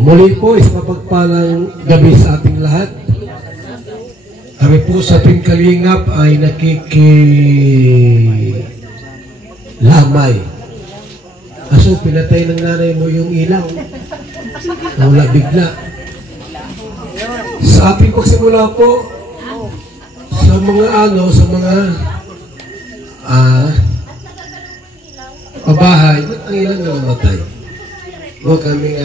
Muli po, isang mapagpalang gabi sa ating lahat. Kami po sa ating kalingap ay nakikilamay. Kaso pinatay ng nanay mo yung ilaw. Nawala bigla. Sa ating pagsimula po, sa mga pabahay, ba't ang ilan na namatay? Huwag kaming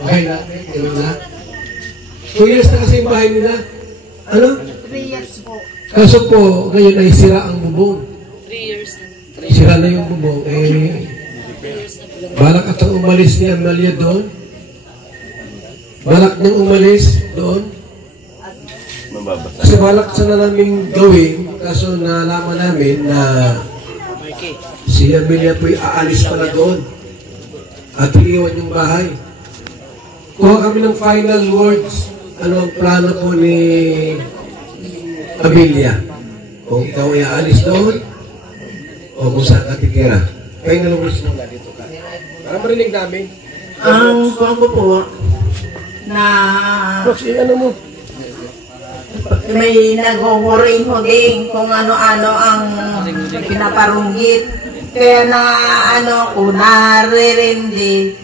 bahay natin, gano'n na. 2 years na kasi yung bahay nila. 3 years po. Kaso po, ngayon ay sira ang bubong. 3 years. Sira na yung bubong. Balak atang umalis ni Amalia doon. Balak niyang umalis doon. Kasi balak sana namin gawin, kaso nalaman namin na si Amelia po'y aalis pala doon at iiwan yung bahay. Kuha kami ng final words. Ano ang plano po ni Amelia? Kung ikaw ay aalis doon o kung saan ka titira. Final words mo nga dito ka. Para marinig namin. Ang plano po na Roxy, ano mo? may nag-worry-huding kung ano-ano ang pinaparunggit. Kaya na naririndi.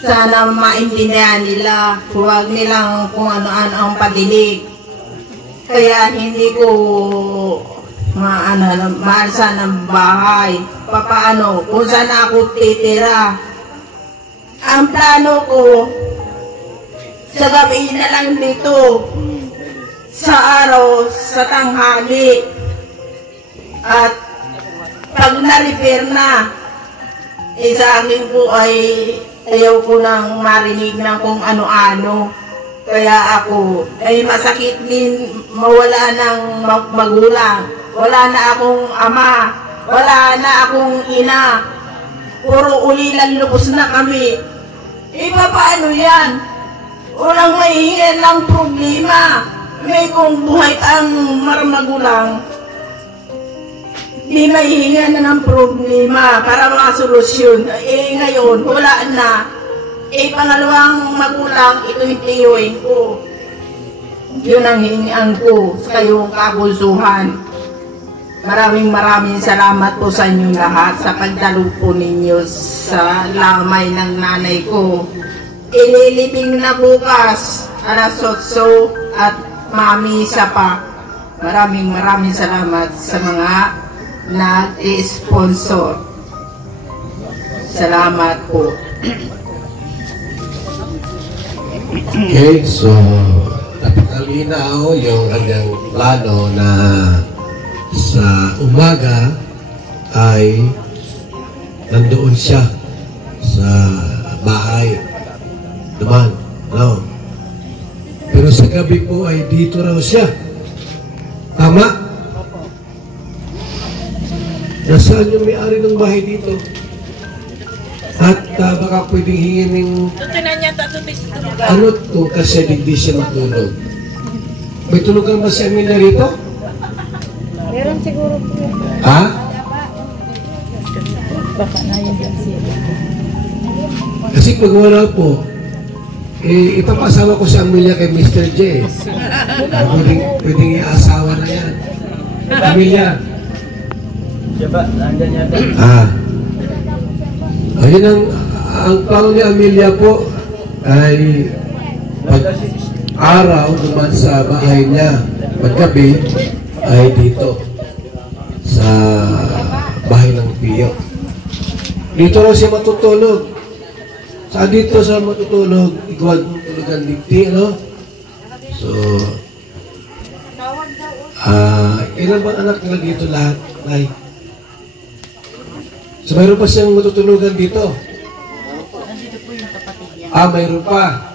Sana maintindihan nila. Huwag nilang kung ano-ano ang padilig. Kaya hindi ko maalsa ng bahay. Papaano? Kung saan ako titira. Ang plano ko, sa gabi na lang dito, sa araw, sa tanghali, at pag na-repair na, sa akin po ay ayaw ko nang marinig ng kung ano-ano. Kaya ako ay masakit din mawala ng magulang. Wala na akong ama, wala na akong ina. Puro ulilan lubos na kami. Paano yan? Walang mahihingan lang problema. May kung buhay ang magulang, di mahihingan na ng problema para masolusyon. Ngayon, wala na. Pangalawang magulang, ito yung tiyuin ko. Yun ang hiningan ko sa kayong kagustuhan. Maraming salamat po sa inyong lahat sa pagdalo po ninyo sa lamay ng nanay ko. Ililibing na bukas, alas 8 at mamisa pa. Maraming salamat sa mga nag-sponsor. Salamat po. Okay, so napakalinaw yung kanyang plano na sa umaga ay nandoon siya sa bahay naman, no? Pero sa gabi po ay dito raw siya. Tama? Nasaan yung may-ari ng bahay dito? At baka pwedeng hingin ng ano to kasi hindi siya matulog. May tulugan ba si Amelia rito? Meron siguro po yan. Ha? Baka na yun dyan siya. Kasi pag wala po, ipapasawa ko si Amelia kay Mr. J. Pwedeng i-asawa na yan. Amelia. Siya ba? Nandyan yata. Ayun ang plano ni Amelia po ay pag araw naman sa bahay niya, paggabi ay dito sa bahay ng Pio. Dito raw siya matutulog. Saan dito sa matutulog? Igual mong tulugan digti, no? So, ilan bang anak nila dito lahat? Nay? So, mayroon pa siyang matutulugan dito? Nandito po yung kapatid niya. Mayroon pa.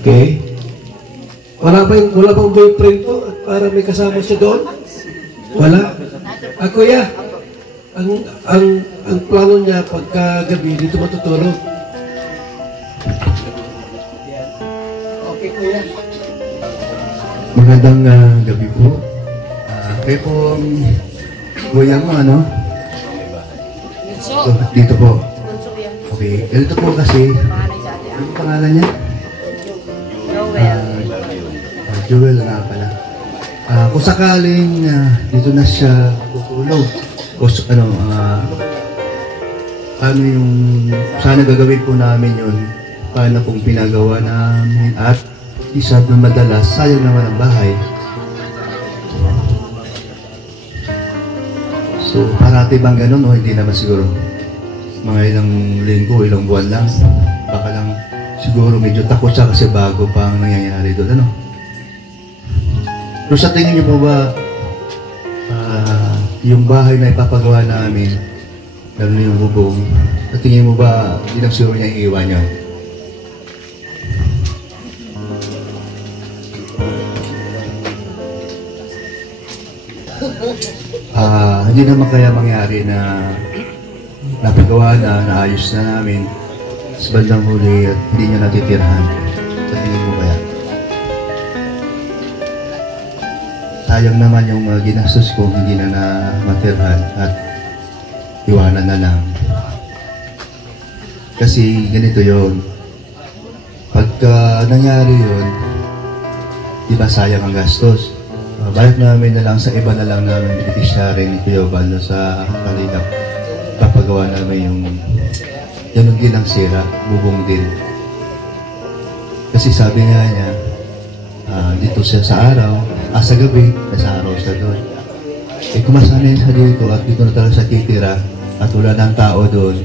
Okay. Wala bang boyfriend po para may kasama siya doon? Wala? Kuya, ang plano niya pagkagabi dito matutulog. Okay, kuya. Magandang gabi po. Kayo po, kuya mo, ano? Bunso. So, dito po. Bunso yan. Okay. Dito po kasi, Panganay sa ate. ano pangalan niya? Joel. Joel nga pala. Kung sakaling dito na siya tutulog, o ano yung, sana gagawin po namin yun, paano kung pinagawa namin at isa na madalas, sayang naman ang bahay. So, parati bang ganun o hindi naman siguro? Mga ilang linggo, ilang buwan lang. Baka lang siguro medyo takot siya kasi bago pa ang nangyayari doon. Ano? Pero sa tingin niyo po ba, yung bahay na ipapagawa namin, lalo na yung bubong, sa tingin mo ba, hindi lang siguro niya iiwan niyo? Hindi naman kaya mangyari na napagawa na, naayos na namin sa bandang huli at hindi niya natitirhan. Sa tingin mo kaya? Sayang naman yung ginastos ko, hindi na matirhan at iwanan na lang. Kasi ganito yon. Pagka nangyari yon, di ba sayang ang gastos? Balik namin na lang sa iba na lang namin beneficiary ni Kuya Baldo sa Kalingap. Papagawa namin yung ganun din ang sira, bubong din. Kasi sabi nga niya, dito siya sa araw, sa gabi, sa araw siya doon. Kung masanay siya dito at dito na talaga siya titira at wala ng tao doon.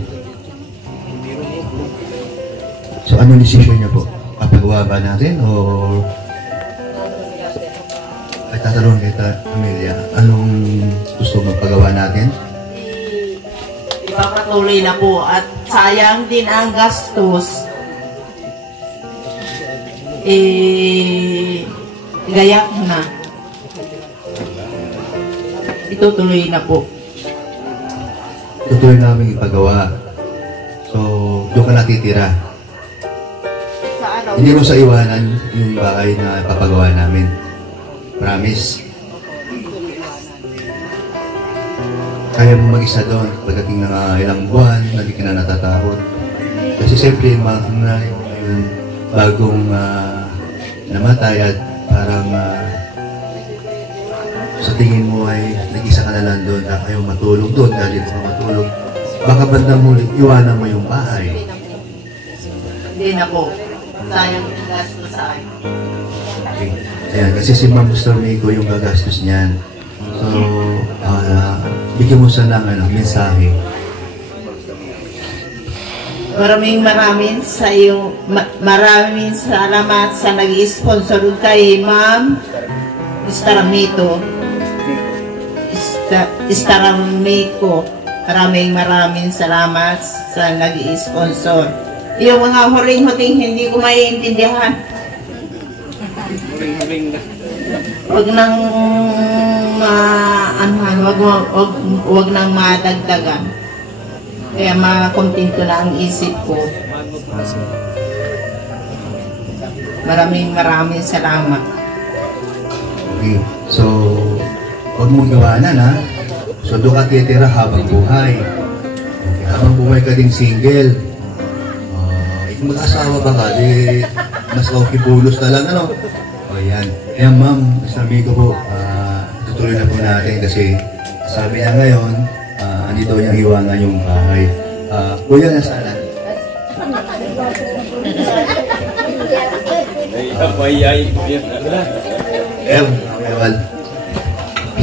So ano decision niya po? Papagawa ba natin o ay tatanong kita, Amelia, anong gusto magpagawa natin? Ipapatuloy na po at sayang din ang gastos. Gayak na. Itutuloy na po. Tutuloy namin ipagawa. So, doon ka natitira. Hindi mo sa iwanan yung bahay na ipapagawa namin. Promise. Kaya mo mag-isa doon pagdating ng ilang buwan, hindi ka na natatakot. Kasi siyempre, ngayon, bagong namatay at parang sa tingin mo ay nag-isa ka na lang doon at ayaw matulog doon dahil dito ka matulog. Baka bandang huli, iwanan mo yung bahay. Hindi na po. Sayang yung gastos sa akin. Okay. Ayan, kasi si Ma'am Mr. Miko yung gagastos niyan. So, bigyan mo siya ng mensahe. Maraming sa iyo, maraming salamat sa nag-sponsor kay Ma'am Staramito. Staramiko. Maraming salamat sa nag-sponsor. Yung mga huring-huting hindi ko maiintindihan. Huwag nang wag nang madagdagan. Kaya makontento na ang isip ko. Maraming salamat. Okay. So, huwag mong gawanan ha. So, doon ka titira habang buhay. Okay. Habang buhay ka ding single. Kung mag-asawa ba ka, mas okay bonus na lang, ano? O yan. Ayan, Ma'am, sabi ko po, tutuloy na po natin kasi sabi niya ngayon, andito niyang iwanan yung bahay. Kuya, nasaan?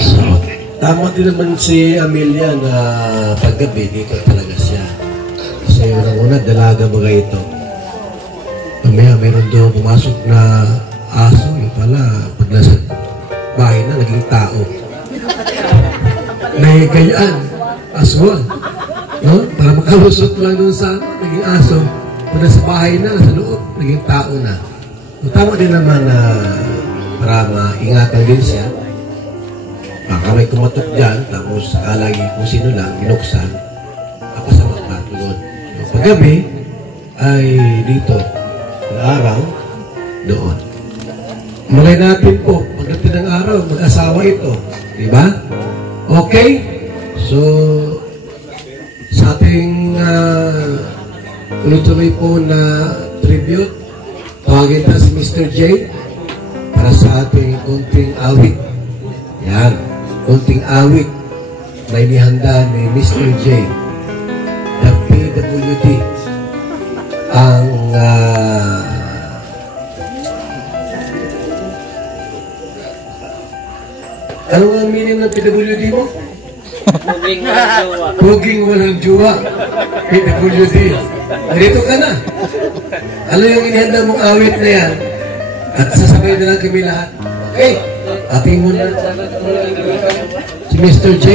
So, tama din naman si Amelia na paggabi dito talaga siya. Kasi unang-una, dalaga mga ito. Mamaya, meron doon pumasok na aso. Yung pala, pag nasa bahay na, naging tao. Nahigayaan. Aswang. No? Para makalusot lang doon sa naging aso. Pag nasa bahay na, sa loob, naging tao na. So, tama din naman na para maingatan din siya. Baka may kumatok dyan, tapos akalagi kung sino lang, binuksan, kapasamak natin doon. So, paggabi, ay dito, araw, doon. Malay natin po, pagdating ng araw, mag-asawa ito. Diba? Okay? So, sa ating tuloy-tuloy po na tribute, tawagin na si Mr. J para sa ating kunting awit. Yan, kunting awit na inihanda ni Mr. J. The PWD. Ang ano ang meaning ng PWD mo? Moving walang jowa. Puging walang jowa. PWD. Narito ka na. Ano yung inihanda mong awit na yan? At sasabay na lang kami lahat. Okay. Ating muna. Si Mr. J.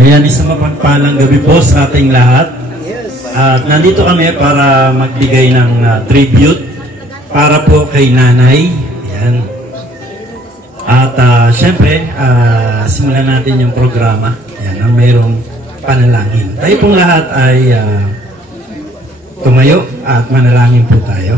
Ayan, isang mapagpalang gabi po sa ating lahat. At nandito kami para magbigay ng tribute para po kay Nanay. Ayan. At syempre, simulan natin yung programa. Ayan, ang mayroong panalangin. Tayo pong lahat ay tumayo at manalangin po tayo.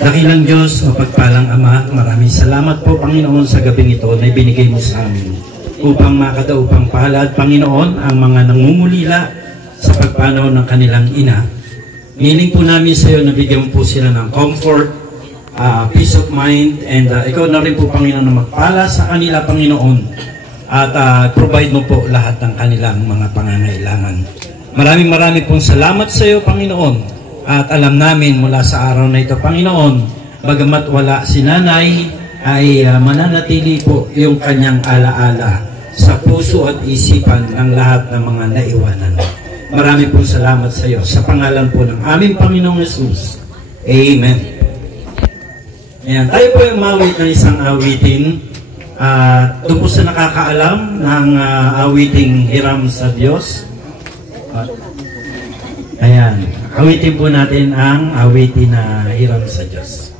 Dakilang Diyos, mapagpalang Ama, maraming salamat po Panginoon sa gabing ito na ibinigay mo sa amin upang makadaupang palad Panginoon ang mga nangungulila sa pagpanaw ng kanilang ina. Niling po namin sa iyo na bigyan po sila ng comfort, peace of mind, and ikaw na rin po Panginoon na magpala sa kanila Panginoon at provide mo po lahat ng kanilang mga pangangailangan. Maraming pong salamat sa iyo Panginoon. At alam namin mula sa araw na ito, Panginoon, bagamat wala si Nanay, ay mananatili po yung kanyang alaala sa puso at isipan ng lahat ng mga naiwanan. Marami pong salamat sa iyo. Sa pangalan po ng aming Panginoong Jesus. Amen. Ayan, tayo po yung mawit ng isang awitin. Doon po sa nakakaalam ng awiting Hiram sa Diyos. Ayan, awitin po natin ang awitin na Hiram sa Diyos.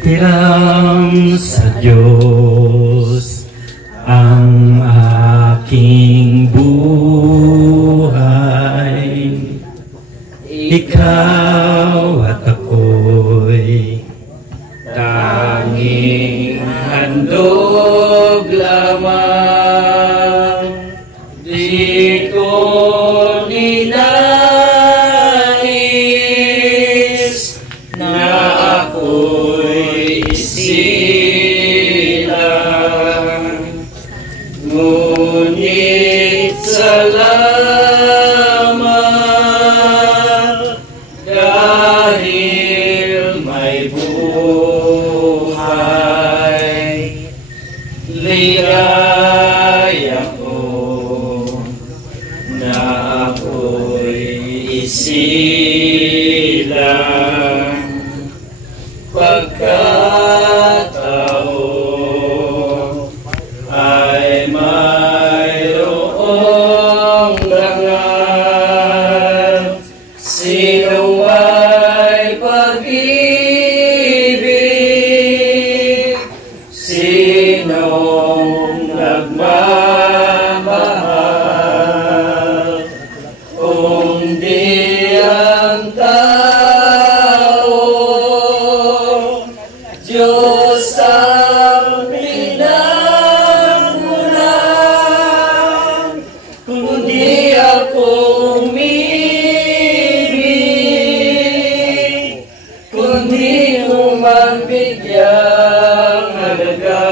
Hiram sa Diyos ang aking buhay, ikaw at ako'y tanging handog lamang, di ko ninais na ako'y isilang, ngunit salamat dahil may buhay. Ligaya ko na ako'y isilang, pagkatao ay mayroong dangal. Sino ay pag-ibig? Sinong nagmamahal? Kung di ang tao, Diyos ang pinagmulan. Kung di ako umibig, kung di mo man bigyang halaga,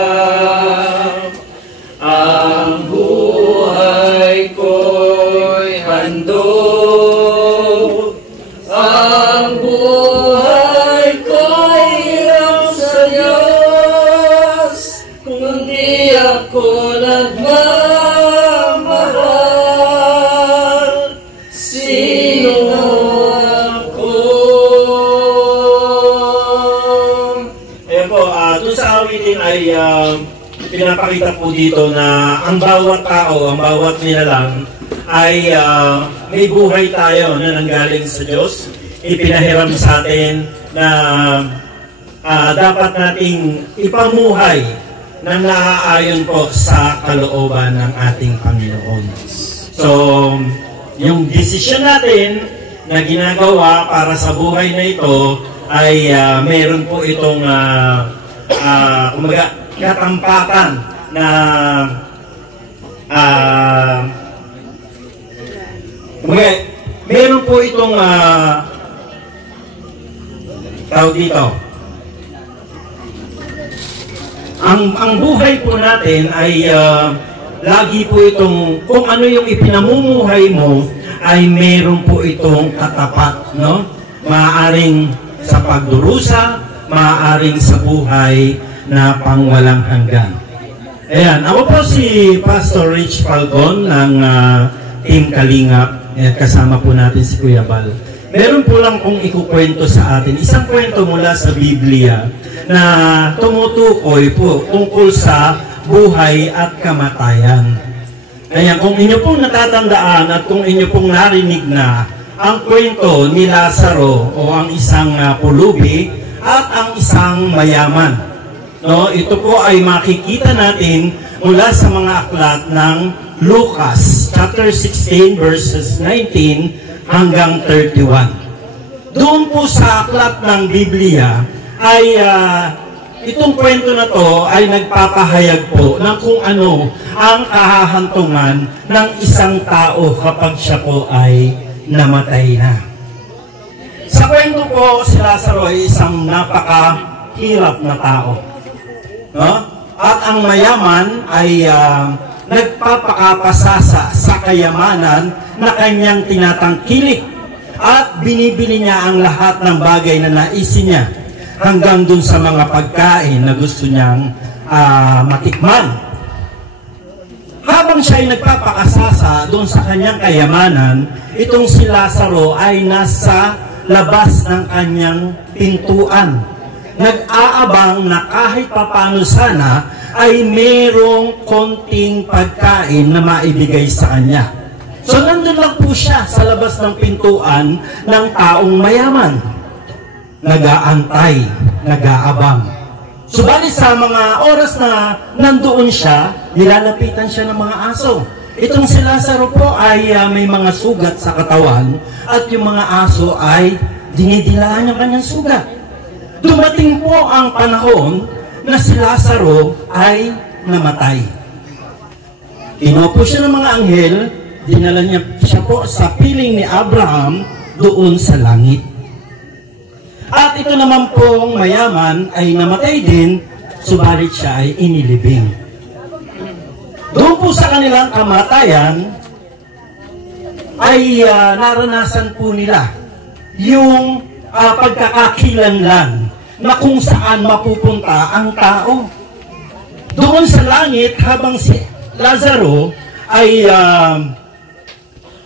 ang buhay ko'y handog. Ang buhay ko'y hiram sa Diyos. Kung di ako nagmamahal, sino ako? Ayan po, doon sa awitin ay pinapakita po dito na ang bawat tao, ang bawat nilalang ay may buhay tayo na nanggaling sa Diyos. Ipinahiram sa atin na dapat nating ipamuhay na naaayon po sa kalooban ng ating Panginoon. So, yung desisyon natin na ginagawa para sa buhay na ito ay meron po itong kumbaga, katampakan na kumbaga, meron po itong tawag dito. Ang buhay po natin ay lagi po itong, kung ano yung ipinamumuhay mo, ay meron po itong katapat, no? Maaaring sa pagdurusa, maaaring sa buhay na pangwalang hanggan. Ayan, ako po si Pastor Rich Falcon ng Team Kalingap. Kasama po natin si Kuya Bal. Meron po lang kong ikukwento sa atin. Isang kwento mula sa Biblia na tumutukoy po tungkol sa buhay at kamatayan. Ayan, kung inyo pong natatandaan at kung inyo pong narinig na ang kwento ni Lazaro o ang isang pulubi at ang isang mayaman. No, ito po ay makikita natin mula sa mga aklat ng Lucas chapter 16 verses 19 hanggang 31. Doon po sa aklat ng Biblia ay itong kwento na to ay nagpapahayag po ng kung ano ang kahahantungan ng isang tao kapag siya po ay namatay na. Sa kwento po, si Lazaro ay isang napakahirap na tao. No? At ang mayaman ay nagpapakapasasa sa kayamanan na kanyang tinatangkilik at binibili niya ang lahat ng bagay na naisin niya hanggang dun sa mga pagkain na gusto niyang matikman. Habang siya ay nagpapakasasa doon sa kanyang kayamanan, itong si Lazaro ay nasa labas ng kanyang pintuan. Nag-aabang na kahit papano sana ay merong konting pagkain na maibigay sa kanya. So nandun lang po siya sa labas ng pintuan ng taong mayaman. Nag-aantay, nag-aabang. Subalit sa mga oras na nandoon siya, nilalapitan siya ng mga aso. Itong si Lazaro po ay may mga sugat sa katawan at yung mga aso ay dinidilaan yung kanyang sugat. Dumating po ang panahon na si Lazaro ay namatay. Kinupo siya ng mga anghel, dinala niya siya po sa piling ni Abraham doon sa langit. At ito naman pong mayaman ay namatay din, subalit siya ay inilibing. Doon po sa kanilang kamatayan, ay naranasan po nila yung pagkakakilanlan na kung saan mapupunta ang tao. Doon sa langit, habang si Lazaro ay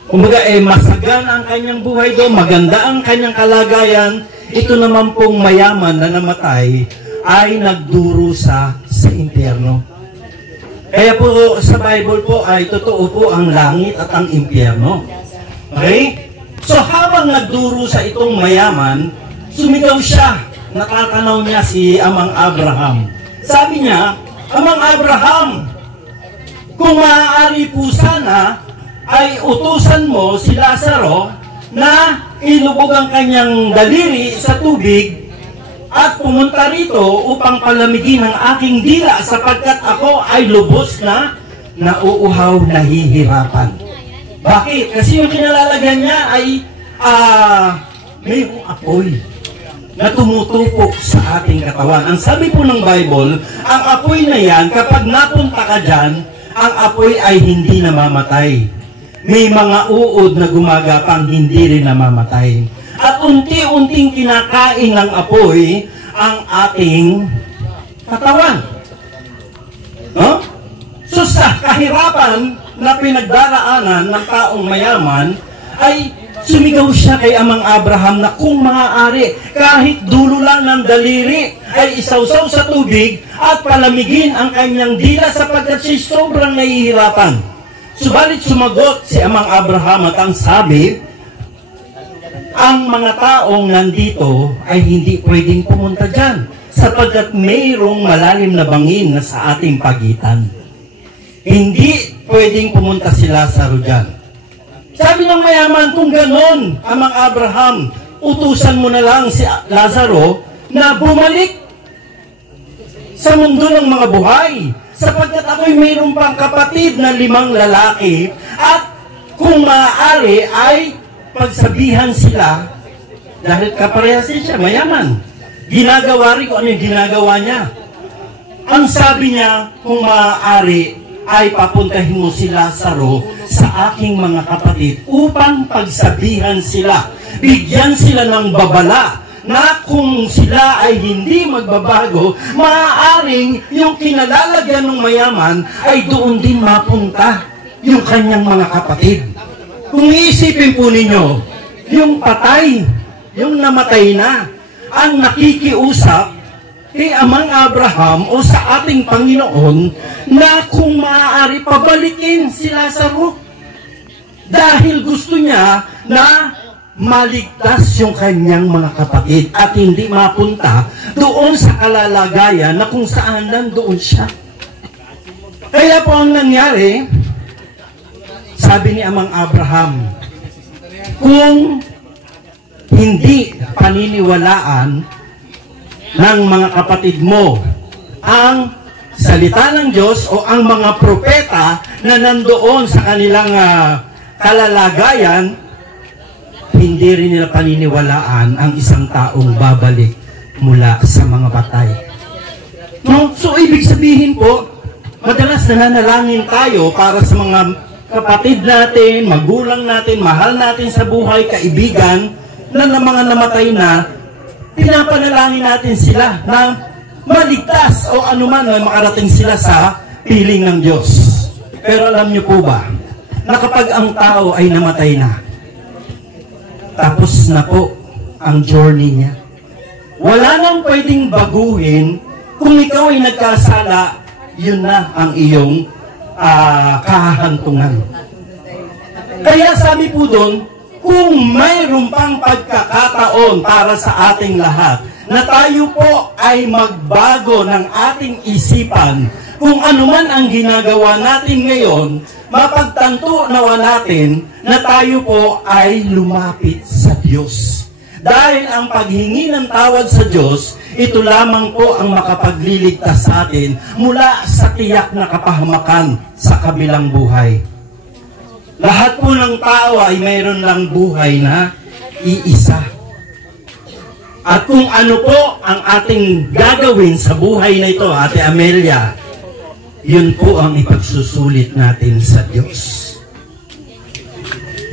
kumbaga masagan ang kanyang buhay doon, maganda ang kanyang kalagayan, ito naman pong mayaman na namatay ay nagdurusa sa impyerno. Kaya po sa Bible po ay totoo po ang langit at ang impyerno. Okay? So habang nagdurusa itong mayaman, sumigaw siya. Nakatanaw niya si Amang Abraham. Sabi niya, Amang Abraham, kung maaari po sana ay utusan mo si Lazaro na ilubog ang kanyang daliri sa tubig at pumunta rito upang palamigin ang aking dila sapagkat ako ay lubos na nauuhaw, nahihirapan. Bakit? Kasi yung kinalalagyan niya ay may apoy na tumutupok sa ating katawan. Ang sabi po ng Bible, ang apoy na yan, kapag napunta ka dyan, ang apoy ay hindi namamatay. May mga uod na gumagapang hindi rin namamatay. At unti-unting kinakain ng apoy ang ating katawan. No? So sa kahirapan na pinagdaraanan ng taong mayaman, ay sumigaw siya kay Amang Abraham na kung maaari, kahit dulo lang ng daliri, ay isawsaw sa tubig at palamigin ang kanyang dila sapagkat siya sobrang nahihirapan. Subalit sumagot si Amang Abraham at ang sabi, ang mga taong nandito ay hindi pwedeng pumunta dyan sapagkat mayroong malalim na bangin na sa ating pagitan. Hindi pwedeng pumunta si Lazaro dyan. Sabi ng mayaman, kung ganon, Amang Abraham, utusan mo na lang si Lazaro na bumalik. sa mundo ng mga buhay. Sapagkat ako'y mayroon pang kapatid na 5 lalaki at kung maaari ay pagsabihan sila dahil kaparehas siya, mayaman. Ginagawa rin kung ano yung ginagawa niya. Ang sabi niya, kung maaari ay papuntahin mo sila sa aking mga kapatid upang pagsabihan sila. Bigyan sila ng babala na kung sila ay hindi magbabago, maaaring yung kinalalagyan ng mayaman ay doon din mapunta yung kanyang mga kapatid. Kung iisipin po ninyo, yung patay, yung namatay na, ang nakikiusap kay Amang Abraham o sa ating Panginoon na kung maaari pabalikin si Lazaro. Dahil gusto niya na maligtas yung kanyang mga kapatid at hindi mapunta doon sa kalalagayan na kung saan nandoon siya. Kaya po ang nangyari, sabi ni Amang Abraham, kung hindi paniniwalaan ng mga kapatid mo ang salita ng Diyos o ang mga propeta na nandoon sa kanilang kalalagayan, hindi rin nila paniniwalaan ang isang taong babalik mula sa mga patay. No? So, ibig sabihin po, madalas nananalangin tayo para sa mga kapatid natin, magulang natin, mahal natin sa buhay, kaibigan, na mga namatay na, pinapanalangin natin sila na maligtas o anuman na makarating sila sa piling ng Diyos. Pero alam niyo po ba, na kapag ang tao ay namatay na, tapos na po ang journey niya, wala nang pwedeng baguhin. Kung ikaw ay nagkasala, yun na ang iyong kahahantungan. Kaya sabi po doon, kung mayroon pang pagkakataon para sa ating lahat, na tayo po ay magbago ng ating isipan, kung anuman ang ginagawa natin ngayon, mapagtanto nawa natin na tayo po ay lumapit sa Diyos. Dahil ang paghingi ng tawad sa Diyos, ito lamang po ang makapagliligtas sa atin mula sa tiyak na kapahamakan sa kabilang buhay. Lahat po ng tao ay mayroon lang buhay na iisa. At kung ano po ang ating gagawin sa buhay na ito, Ate Amelia, yun po ang ipagsusulit natin sa Diyos.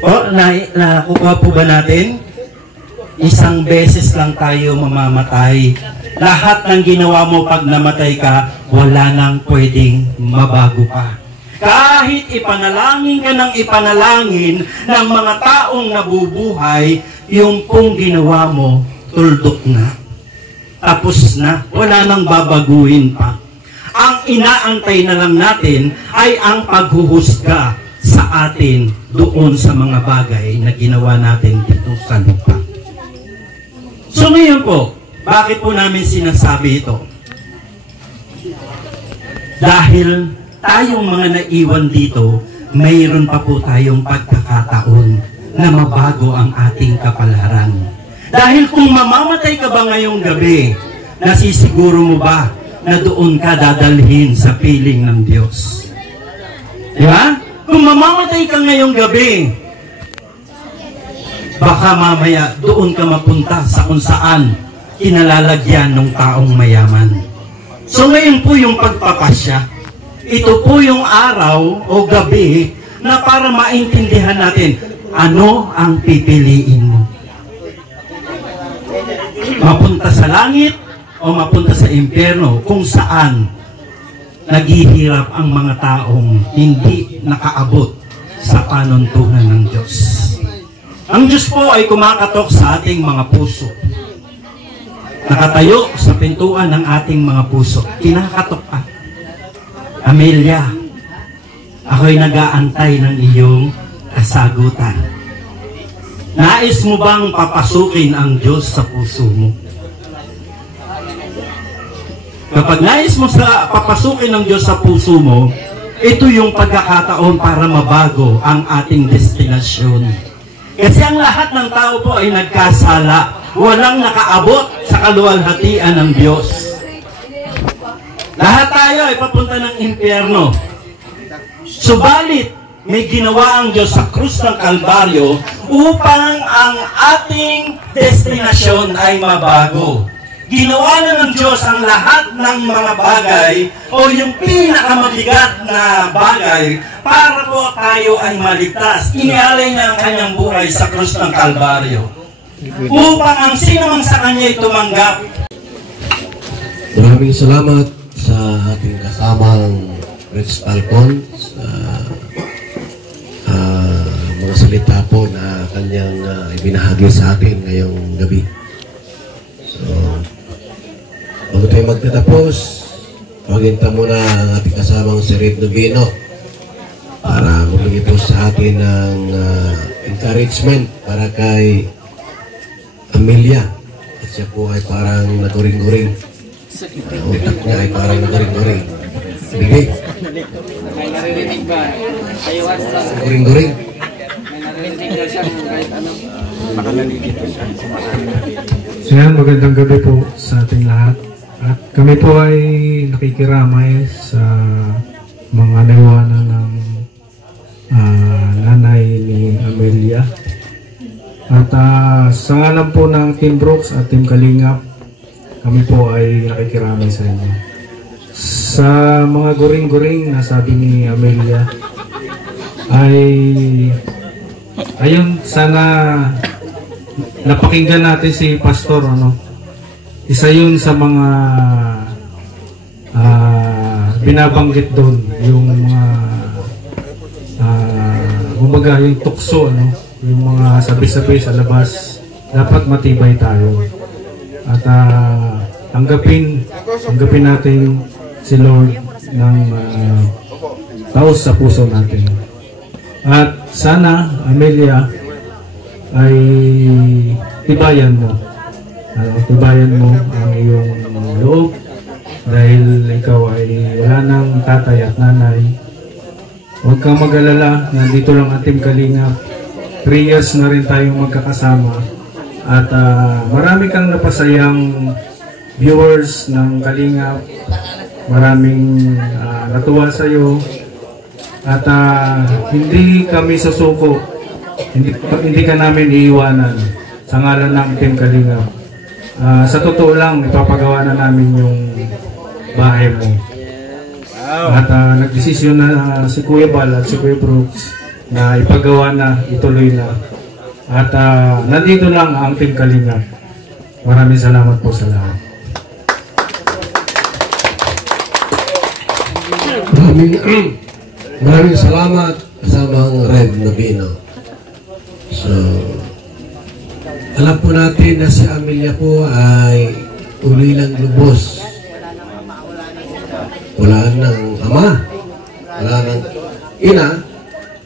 O, nakukuha po ba natin? Isang beses lang tayo mamamatay. Lahat ng ginawa mo pag namatay ka, wala nang pwedeng mabago pa. Kahit ipanalangin ka ng ipanalangin ng mga taong nabubuhay, yung pong ginawa mo, tuldok na. Tapos na, wala nang babaguhin pa. Ang inaantay na lang natin ay ang paghuhusga sa atin doon sa mga bagay na ginawa natin dito sa lupa. So ngayon po, bakit po namin sinasabi ito? Dahil tayong mga naiwan dito, mayroon pa po tayong pagkakataon na mabago ang ating kapalaran. Dahil kung mamamatay ka ba ngayong gabi, nasisiguro mo ba na doon ka dadalhin sa piling ng Diyos? Di ba? Kung mamamatay ka ngayong gabi, baka mamaya doon ka mapunta sa kung saan kinalalagyan ng taong mayaman. So ngayon po yung pagpapasya, ito po yung araw o gabi na para maintindihan natin ano ang pipiliin mo. Mapunta sa langit o mapunta sa impyerno kung saan naghihirap ang mga taong hindi nakaabot sa panuntunan ng Diyos. Ang Diyos po ay kumakatok sa ating mga puso. Nakatayo sa pintuan ng ating mga puso. Kinakatok pa. Amelia, ako'y nag-aantay ng iyong kasagutan. Nais mo bang papasukin ang Diyos sa puso mo? Kapag nais mo papasukin ng Diyos sa puso mo, ito yung pagkakataon para mabago ang ating destinasyon. Kasi ang lahat ng tao po ay nagkasala. Walang nakaabot sa kaluwalhatian ng Diyos. Lahat tayo ay papunta ng impyerno. Subalit, may ginawa ang Diyos sa krus ng Kalbaryo upang ang ating destinasyon ay mabago. Ginawa na ng Diyos ang lahat ng mga bagay o yung pinakamabigat na bagay para po tayo ay maligtas. Inialay niya ang kanyang buhay sa krus ng Kalbaryo upang ang sino mang sa kanya ay tumanggap. Maraming salamat sa ating kasamang Rich Alcon sa mga salita po na kanyang ibinahagi sa atin ngayong gabi. So, bago tayo magtatapos, paginta muna ang ating kasamang si Red Novino para magbigay po sa atin ng encouragement para kay Amelia. At siya po ay parang naguring-guring. Utak niya ay parang naguring-guring. Bigay. May naririnig ba? Ayuhan sa... Guring-guring. May naririnig na siya kahit ano. Makalagigito siya. So yan, magandang gabi po sa ating lahat. At kami po ay nakikiramay sa mga naiwanan ng nanay ni Amelia. At sa ngalan po ng Team Brooks at Team Kalingap, kami po ay nakikiramay sa inyo. Sa mga guring-guring na sabi ni Amelia, ay ayun, sana napakinggan natin si Pastor, ano? Isa yun sa mga binabanggit doon, yung mga kumbaga yung tukso, ano? Yung mga sabi-sabi sa labas, dapat matibay tayo. At tanggapin natin si Lord ng taos sa puso natin. At sana, Amelia, ay tibayan mo. Tibayan mo ang iyong loob dahil ikaw ay wala nang tatay at nanay. Huwag kang mag-alala, nandito lang ang Team Kalingap. 3 years na rin tayong magkakasama at marami kang napasayang viewers ng Kalingap. Maraming natuwa sa iyo at hindi kami susuko, hindi ka namin iiwanan sa ngalan ng Team Kalingap. Sa totoo lang, ipapagawa na namin yung bahay mo. At nagdesisyon na si Kuya Bal at si Kuya Brooks na ipagawa na, ituloy na. At nandito lang ang Team Kalingap. Maraming salamat po sa lahat. Maraming salamat kasamang Red Novino. So, alam po natin na si Amelia po ay ulilang lubos. Wala nang ama, wala nang ina,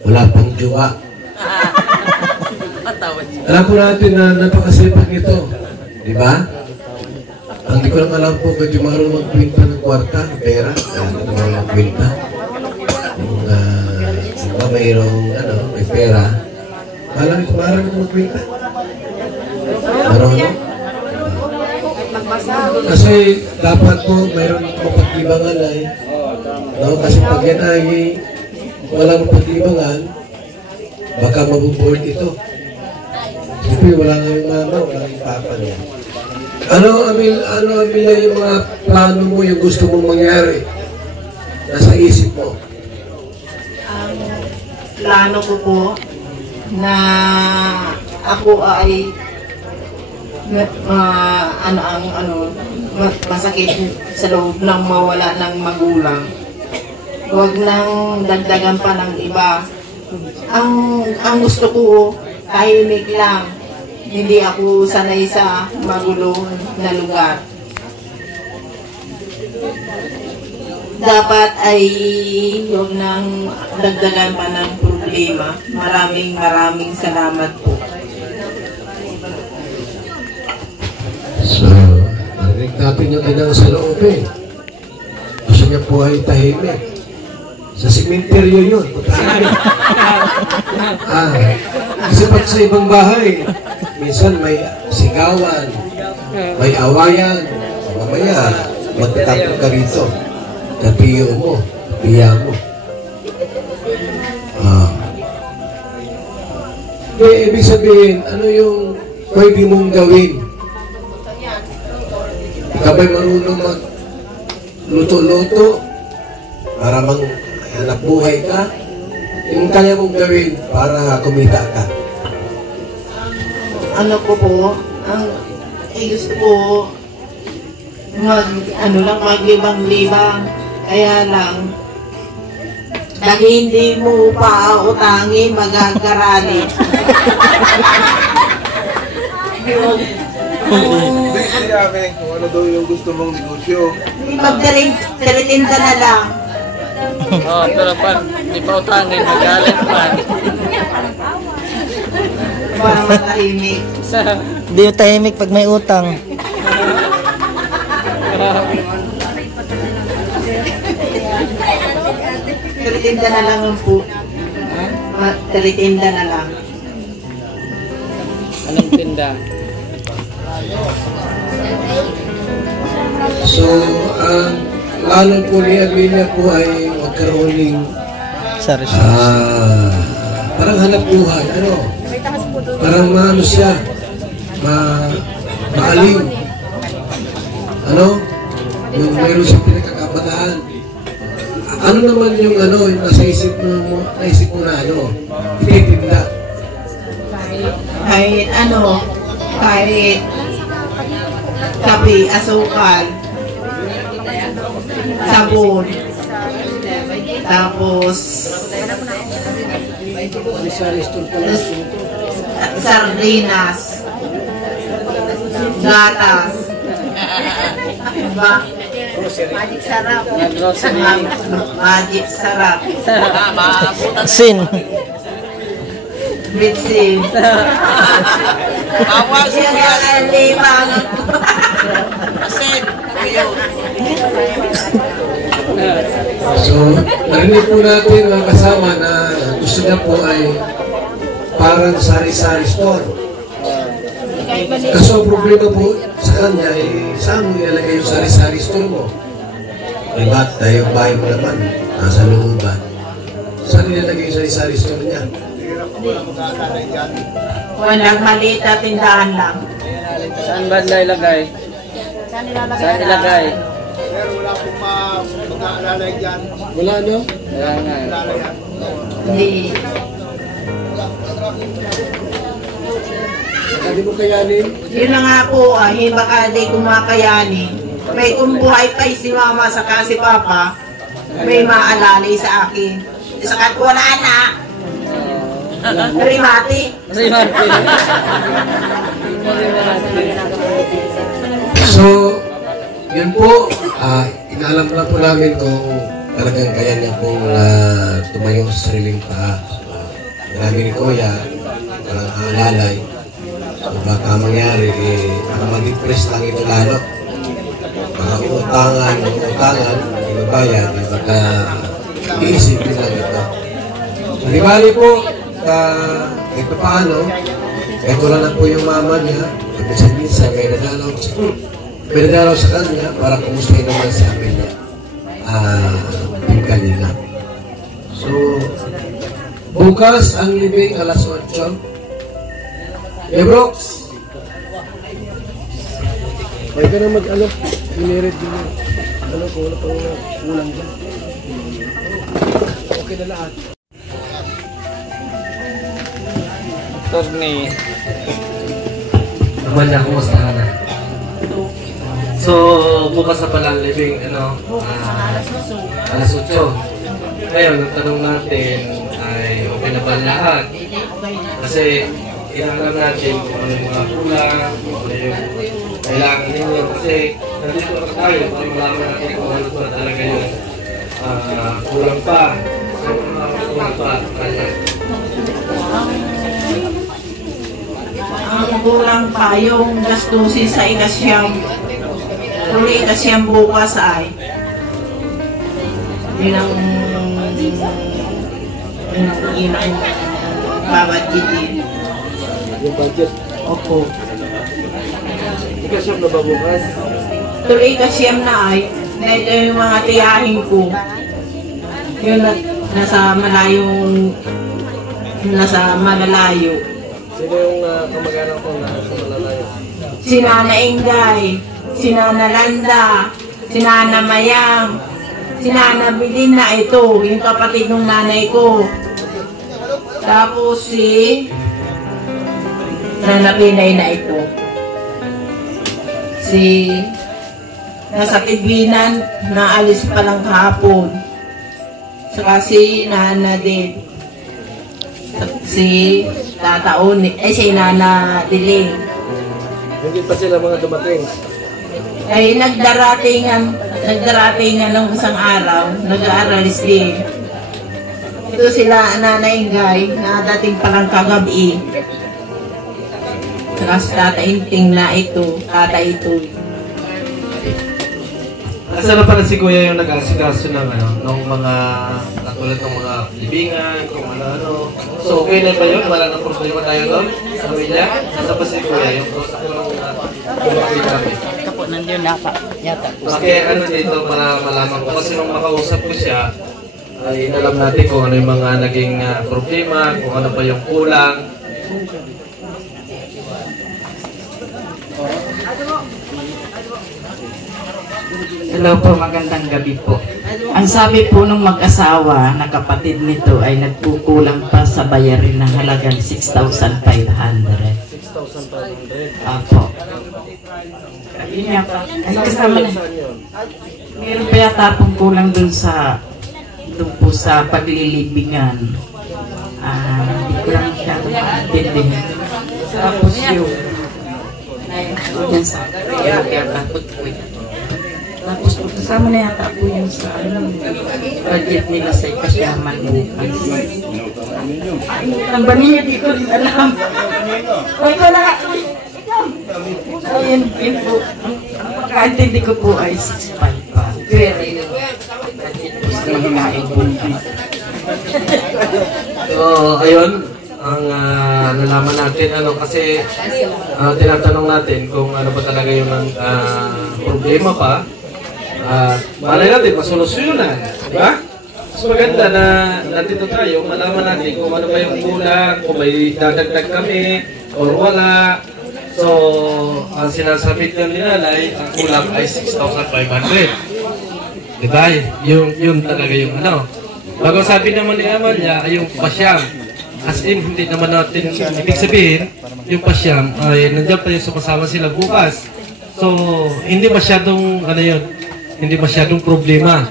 wala pang jowa. Alam po natin na napakasipag ito, di ba? Ang di ko lang alam po kung marunong magkwinta ng kwarta, pera, kaya marunong magkwinta. Kung mayroong may pera, alam ito marunong magkwinta. Marunong? Kasi dapat po mayroong mapaglibangan ay, kasi pag yan ay walang mapaglibangan, baka mabubulit ito. Siyempre wala nga yung mama, wala yung papa niya. Ano Amelia, yung mga plano mo, yung gusto mong mangyari? Nasa isip mo? Plano ko po na ako ay masakit sa loob ng mawala ng magulang. Huwag nang dagdagan pa ng iba. Ang gusto ko, tahimik lang. Hindi ako sanay sa magulo na lugar. Dapat ay huwag nang dagdagan pa ng problema. Maraming salamat po. So, narinig natin yung inang sa loob eh. Gusto niya po ay tahimik. Sa simenteryo yun. Kasi pag sa ibang bahay, minsan may sigawan, may awayan. Mamaya, magtatapos ka rito. kapiyo mo, kapiya mo. Ibig sabihin, ano yung pwede mong gawin? Ikaw ba'y marunong mag-luto-luto para hanap buhay ka? Yung kaya mong gawin para kumita ka? Ano ko po, gusto ko maglibang-libang. Kaya lang, dahil hindi mo pa utangin, magagarali. Hindi namin kung ano daw yung gusto mong negosyo. Magtiritinda na lang. Oo, pero pag di pa utangin, magalit pa. Para matahimik. Hindi yung tahimik pag may utang. Tiritinda na lang po. Tiritinda na lang. Anong tinda? So, ang lalo po ni Amelia po ay magkaroon ng parang hanap buhay. Ano? Parang maano siya, maaling. Ano? Yung mayroon siyang pinagkakabataan. Ano naman yung yung nasa isip mo na ititinda? Kahit kape, asukal, sabon, tapos sardinas, gatas, Magic sarap. magic sarap, Sin. bitsin. Awa siya Ang limang. Asin. So, narinig po natin mga kasama na gusto niya po ay parang sari-sari store. Kaso ang problema po sa kanya ay saan mo ilalagay yung sari-sari store mo? Diba? Dahil yung bahay mo naman, nasa looban. Saan ilalagay yung sari-sari store niya? Walang maliit na tindahan lang. Saan ba ilagay? Saan ilagay? Pero wala pong mag-aalalay dyan. Wala, no? Kaya nga. Hindi. Sabi mo kayanin? Yun na nga po, baka di kumakayanin. May kumbuhay pa si mama saka si papa, may maalalay sa akin. Saka wala na. Rimati. Kasi Martin. So, yun po, inaalam na po namin kung talagang kaya niya pong tumayo sa sariling paa. Marami ni Kuya, parang alalay. So, baka mangyari, baka mag-depress lang ito lalo. Baka utangan, ibabayan, baka iisipin lang ito. So, di bali po, ito paano, kahit wala na po yung mama niya, minsan may nadalaw sa kanya para kumustahin naman sa amin niya yung kanina. So, bukas ang libing alas 8. Brooks! May ka na dinirit. Kung wala pang kulang dyan. Okay na lahat. Torni. Naman niya, kumusta ka na? So, bukas na pala ang living, alas 8. Ngayon, ang tanong natin ay okay na ba lahat? Kasi, inalam natin kung ano yung mga kulang, kung ano yung kailangan ninyo. Kasi, nandito na tayo para malaman natin kung ano pa talaga yung kulang pa. So, kulang pa, kaya. Ang kulang pa yung gastusin sa ikasyam. Tuloy ikasyam bukas ay yun ang babadgitin. Yung budget. Opo. Ikasyam na ba bukas? Tuloy ikasyam na ay na ito yung mga tiyahin ko. Yun, nasa malalayo. Sino yung kamag-anak ko na sa malalayo? Si Nana Ingay, si Nana Landa, si Nana Mayang, si Nana Bilin na ito, yung kapatid ng nanay ko. Tapos si Nana Pinay na ito. Si nasa Pigbinan, naalis pa lang kahapon. Saka si Nana din. Si Tataon, si Nana Diling. Hindi pa sila mga dumating. Ay nagdaratingan ng isang araw, nag-aaralis din. Ito sila Nana Ingay, na dating palang kagabi. Saka si Tata Inting na ito, Tata ito. Asa na pala si Kuya yung nag-asikaso ng ng mga katulad ng mga libingan, kung ano. So okay na ba yun? Wala nang problema tayo doon sa pamilya? Nasa pa si Kuya yung post ko ng kumakain namin. Kapo, nandiyon na pa. Yata. Kasi dito para malaman ko. Kasi nung makausap ko siya, ay inalam natin kung ano yung mga naging problema, kung ano pa yung kulang. Hello po, magandang gabi po. Ang sabi po ng mag-asawa na kapatid nito ay nagkukulang pa sa bayarin ng halagang 6,500. 6,500? Apo. Yun nga pa. Ay, kasama na. Meron pa yata pong kulang dun po sa paglilibingan. Hindi ko lang masyado maintindihan. Tapos yung yan sa tapos po, kasama na yata po yung sa budget nila sa ikasyaman bukas. Ang ba niya, di ko rin alam. Ay, ko na! Ayun, yun po. Ang pagkaintindi ko po ay 6.5 pa. Pero, budget po sa mahinain bukas. So, ayun. Ang nalaman natin, kasi tinatanong natin kung ano ba talaga yung problema pa. Malay natin, masolusyonan. Diba? Mas maganda na nandito tayo, malaman natin kung ano ba yung kulang, kung may dadagdag kami, or wala. So, ang sinasabit ng ninalay, ang kulang ay 6,500. Diba? Yun talaga yung Bago sabi naman ni Amalia, ay yung pasyam. As in, hindi naman natin ibig sabihin, yung pasyam ay nandiyan pa yung sumasama sila bukas. So, hindi masyadong, hindi masyadong problema.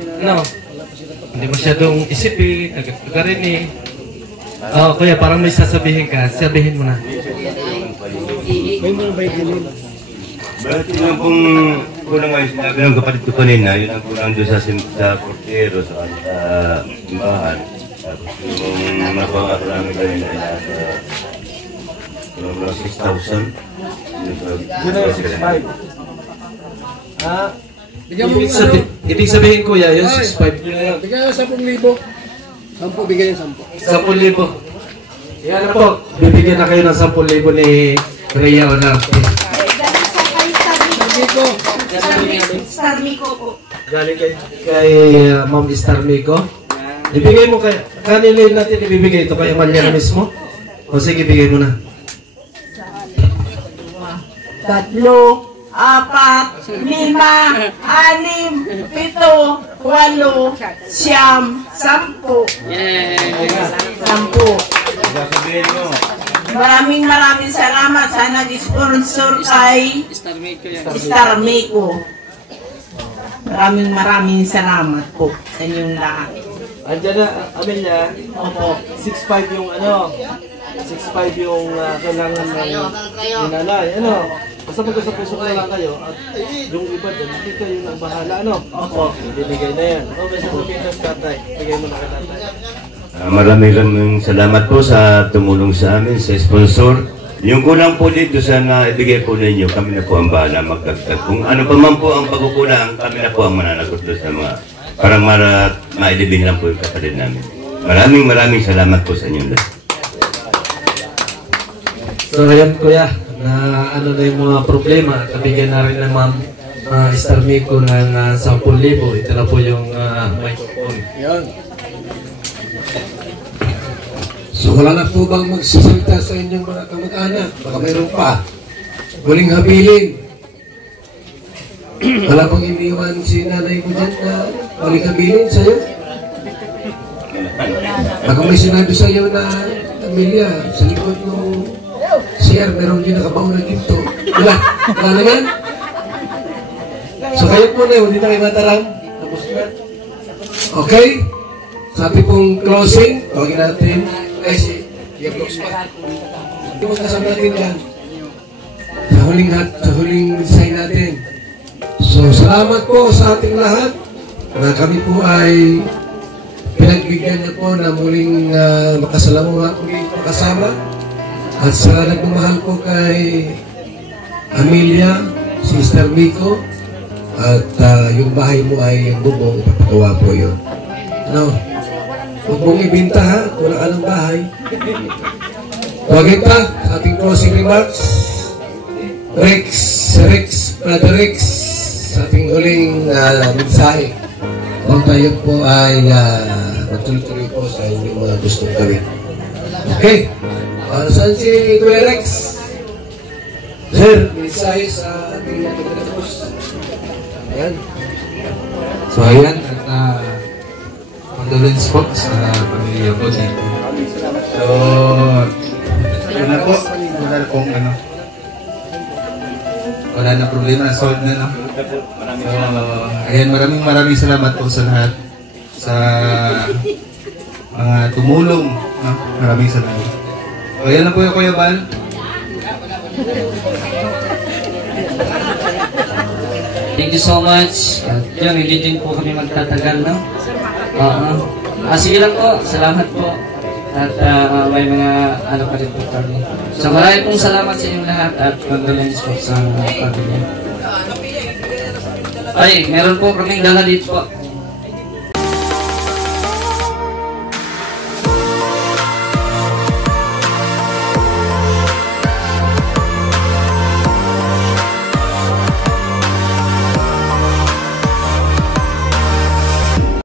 Hindi masyadong isipin, agad-agarin Kuya, parang may sasabihin ka. Sabihin mo na. Bakit yun ang pong kulang ay sinabi ng kapatid ko kanina, yun ang kulang doon sa portero, sa simbahan. Tapos yung magawa ko namin kanina ay nasa 6,000. Yun na yung 6,500. Ibig sabihin Kuya, yung 6,500 yun. Bigyan yung 10,000. 10 bigyan yung 10. 10,000. Yan na po, bibigyan na kayo ng 10,000 ni Rhea Onarte. Star Miko po. Galing kay Ma'am Star Miko. Ibigay mo kanina natin ibibigay ito kay Amalia na mismo. O sige, ibigay mo na. 3, 4, 5, 6, 7, 8, 9, 10, 10. Maraming salamat sa nag-sponsor kay Star Miko. Maraming salamat po sa inyong lahat. Andiyan na, Amelia. Opo. 6'5 yung 6'5 yung kailangan ng nanay. Basta magkasapusok na lang kayo at yung iba doon, hindi kayo nang bahala. Opo. Binigay na yan. May sasabihin sa tatay. Bigay mo na kay tatay. Maraming salamat po sa tumulong sa amin, sa sponsor. Yung kulang po dito sa ibigay po ninyo, kami na po ang bahala magdagdag. Kung ano pa man po ang pagkukulang, kami na po ang mananagot doon sa mga parang mailibing lang po yung kapatid namin. Maraming salamat po sa inyo lahat. So ayan Kuya, na na yung mga problema, nabigyan na rin ng Ma'am Star Miko ng 10,000. Ito na po yung microphone. Yan. So wala na po bang magsasalita sa inyong mga kamag-anak? Baka mayroon pa. Huling habilin. Wala bang iniwan si nanay mo dyan na huling habilin sa'yo? Baka may sinabi sa'yo na Amelia, sa likod ng CR, meron din nakabaon na ginto. Wala? Wala naman? So kayo po na, hindi na kayo matarang. Tapos na. Okay? Sabi pong closing, tawagin natin. Kasi, i-close pa. Hindi mo kasama natin yan. Sa huling sign natin. So, salamat po sa ating lahat na kami po ay pinagbigyan niyo po na muling makasama. At sa nagmamahal po kay Amelia, Sister Miko, at yung bahay mo ay yung bubong, ipapagawa po yun. Ano? Huwag mong ibinta ha, wala ka ng bahay. Tawagin pa sa ating closing remarks. Brother Rex, sa ating huling mensahe. Kung tayo po ay magtuloy-tuloy po sa inyong mga gustong gawin. Okay, saan si Kuya Rex? Sir, mensahe sa ating pagkatapos. Ayan. So ayan, at condolence po sa pamilya ko dito. So, yun na po. Wala na pong wala na problema. Solved na, no? So, ayan, maraming salamat po sa lahat. Sa mga tumulong. No? Maraming salamat. So, ayan na po yung Kuya Bal. Thank you so much. Yun, hindi din po kami magtatagal, no? Sige lang po, salamat po. At may mga ano pa rin po kami. So maraming pong salamat sa inyong lahat at condolence po sa pamilya. Ay, meron po kaming dala dito po.